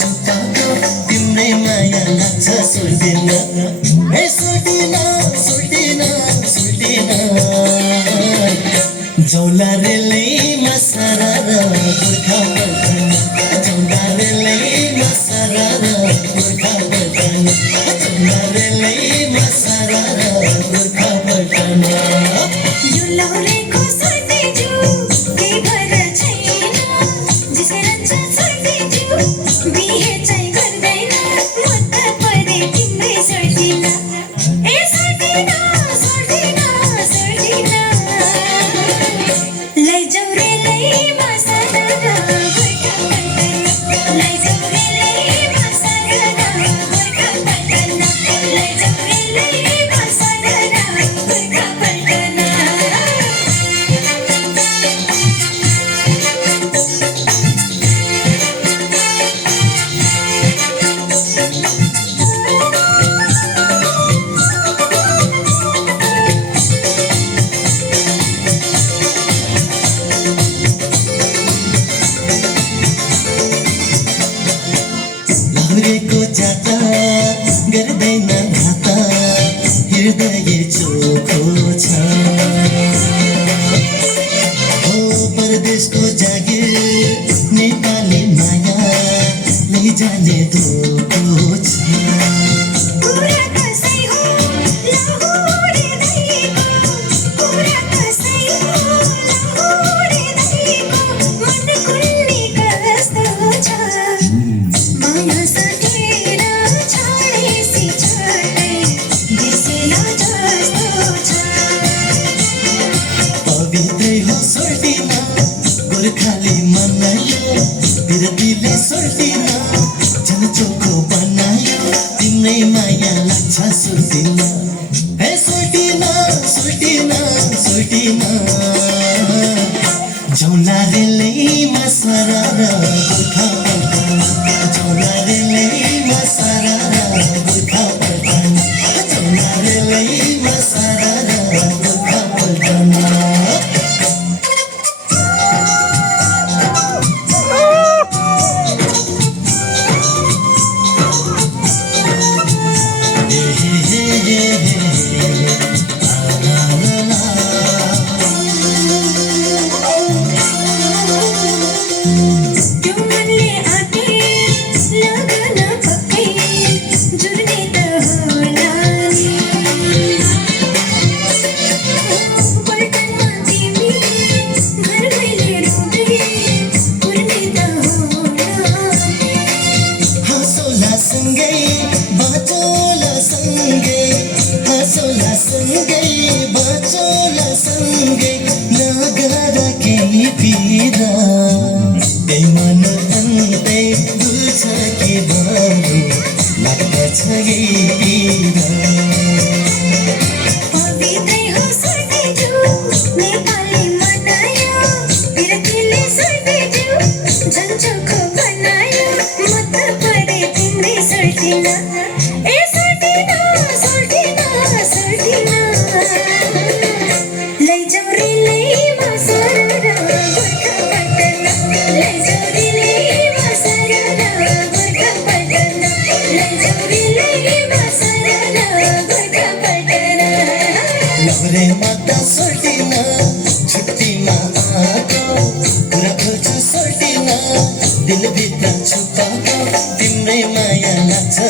छुपाको तिम्रै माया लाग्छ सुल्दिन हे सुल्दिन सुल्दिन सुल्दिन जौला रेलैमा सारा गोर्खा बर्तन जौला रेलैमा सारा गोर्खा बर्तन जौला रेलैमा सारा गोर्खा बर्तन यो लौरेको सर्टेजु के भएर छैन जिसले रन्छ सर्टेजु बिहे चाहिँ गर्दैन म त परे तिम्रै सर्दिन ए सर्दिन सर्दिन सर्दिन लैजाऊ रेलैमा सारा गोर्खा बर्तन लैजाऊ रेलैमा सारा गोर्खा बर्तन लैजाऊ रेलैमा सारा गोर्खा बर्तन लौरेको जाता गर्दैन घाता हृदय चोखो छ ओ परदेशको जागिर नेपाली माया लैजाने धोको छ पूरा कसै हो लाहुरे दैको पूरा कसै हो लाहुरे दैको मन खुल्ने कस्तो छ माया सकेर छाडेसी छाडै बिर्सेला जस्तो छ पवित्रै हो सोल्टिन गोर्खाली मनायो बिरतीले सोल्टिन झन् चोखो बनायो तिम्रै माया लाग्छ सुल्टिन हे सोल्टिन सोल्टिन सोल्टिन जौला रेलैमा सारा गोर्खा बर्तन जौला रेलैमा सारा गोर्खा बर्तन जौला रेलैमा सारा गोर्खा बर्तन त्यो मनले आँटे लगन पक्कै जुर्ने त होला नि पल्टनमा तिमी घर मैले रुँदै उड्ने त होला नि हँसौला सँगै बाँचौला सँगै हँसौला सँगै बाँचौला सँगै नगर केही पीडा त्यही मन अन्तै बुझ्छ के भन्नु लाग्दछ यही पीडा पवित्रै हो सर्टेजु नेपाली मनायो बिरतीले सर्टेजु झन् चोखो बनायो म त परे तिम्रै सर्टिन ए सर्टिन सर्टिन सर्टिन लैजाऊ रेलैमा सारा गोर्खा बर्तन लैजाऊ रेलैमा सारा गोर्खा बर्तन लैजाऊ रेलैमा सारा गोर्खा बर्तन लौरे माता सोल्टिन छुट्टीमा आएको कुरा खोज्छु सोल्टिन दिलभित्र छुपाएको तिम्रै माया लाग्छ